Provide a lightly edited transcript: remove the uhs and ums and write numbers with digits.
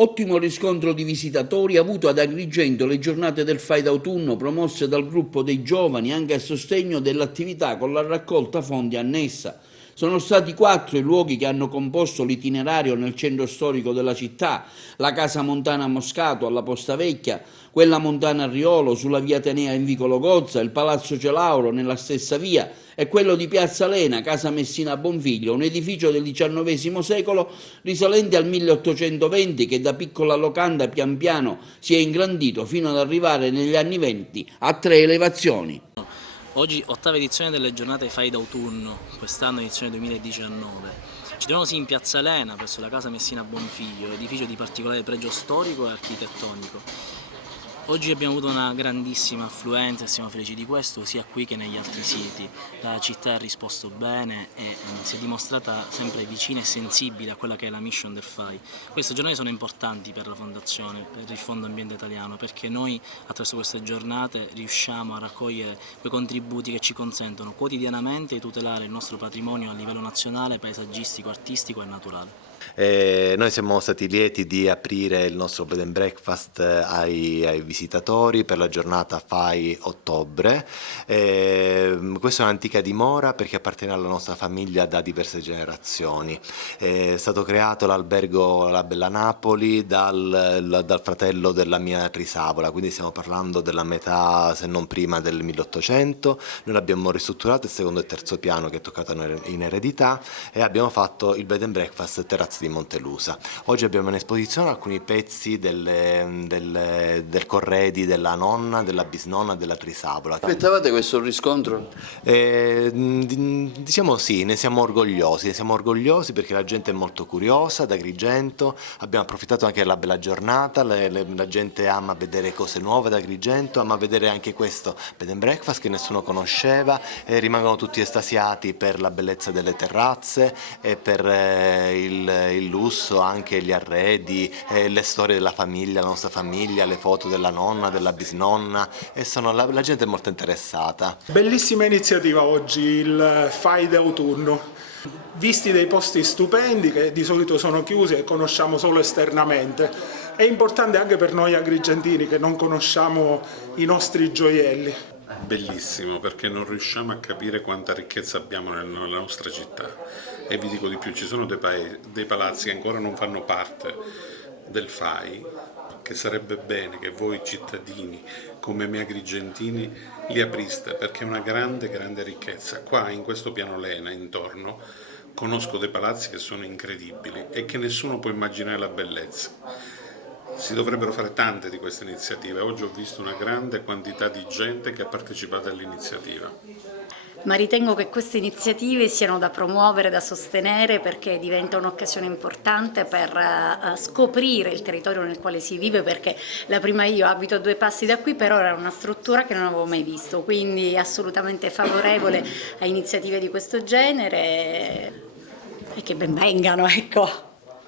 Ottimo riscontro di visitatori avuto ad Agrigento le giornate del Fai d'autunno promosse dal gruppo dei giovani anche a sostegno dell'attività con la raccolta fondi annessa. Sono stati 4 i luoghi che hanno composto l'itinerario nel centro storico della città: la Casa Montana a Moscato, alla Posta Vecchia, quella Montana a Riolo, sulla via Atenea in Vicolo Gozza, il Palazzo Celauro nella stessa via e quello di Piazza Lena, Casa Messina Bonfiglio, un edificio del XIX secolo risalente al 1820 che da piccola locanda pian piano si è ingrandito fino ad arrivare negli anni 20 a 3 elevazioni. Oggi ottava edizione delle giornate Fai d'autunno, quest'anno edizione 2019. Ci troviamo in Piazza Lena, presso la Casa Messina Bonfiglio, edificio di particolare pregio storico e architettonico. Oggi abbiamo avuto una grandissima affluenza e siamo felici di questo, sia qui che negli altri siti. La città ha risposto bene e si è dimostrata sempre vicina e sensibile a quella che è la mission del FAI. Queste giornate sono importanti per la Fondazione, per il Fondo Ambiente Italiano, perché noi attraverso queste giornate riusciamo a raccogliere quei contributi che ci consentono quotidianamente di tutelare il nostro patrimonio a livello nazionale, paesaggistico, artistico e naturale. Noi siamo stati lieti di aprire il nostro bed and breakfast ai visitatori per la giornata Fai ottobre. Questa è un'antica dimora perché appartiene alla nostra famiglia da diverse generazioni. È stato creato l'albergo La Bella Napoli dal fratello della mia risavola, quindi stiamo parlando della metà, se non prima, del 1800. Noi l'abbiamo ristrutturato il secondo e terzo piano che è toccato in eredità e abbiamo fatto il bed and breakfast Terrazzi di Montelusa. Oggi abbiamo in esposizione alcuni pezzi del corredi della nonna, della bisnonna, della trisavola. Aspettavate questo riscontro? Diciamo sì, ne siamo orgogliosi perché la gente è molto curiosa ad Agrigento, abbiamo approfittato anche della bella giornata, la gente ama vedere cose nuove ad Agrigento, ama vedere anche questo bed and breakfast che nessuno conosceva e rimangono tutti estasiati per la bellezza delle terrazze e per il lusso, anche gli arredi, le storie della famiglia, la nostra famiglia, le foto della nonna, della bisnonna e la gente è molto interessata. Bellissima iniziativa oggi, il Fai d'autunno. Visti dei posti stupendi che di solito sono chiusi e conosciamo solo esternamente. È importante anche per noi agrigentini che non conosciamo i nostri gioielli. Bellissimo, perché non riusciamo a capire quanta ricchezza abbiamo nella nostra città e vi dico di più, ci sono dei palazzi che ancora non fanno parte del FAI, che sarebbe bene che voi cittadini come me agrigentini li apriste, perché è una grande ricchezza. Qua in questo piano Lena intorno conosco dei palazzi che sono incredibili e che nessuno può immaginare la bellezza. Si dovrebbero fare tante di queste iniziative. Oggi ho visto una grande quantità di gente che ha partecipato all'iniziativa. Ma ritengo che queste iniziative siano da promuovere, da sostenere, perché diventa un'occasione importante per scoprire il territorio nel quale si vive, perché io abito a 2 passi da qui, però era una struttura che non avevo mai visto, quindi assolutamente favorevole a iniziative di questo genere e che ben vengano, ecco.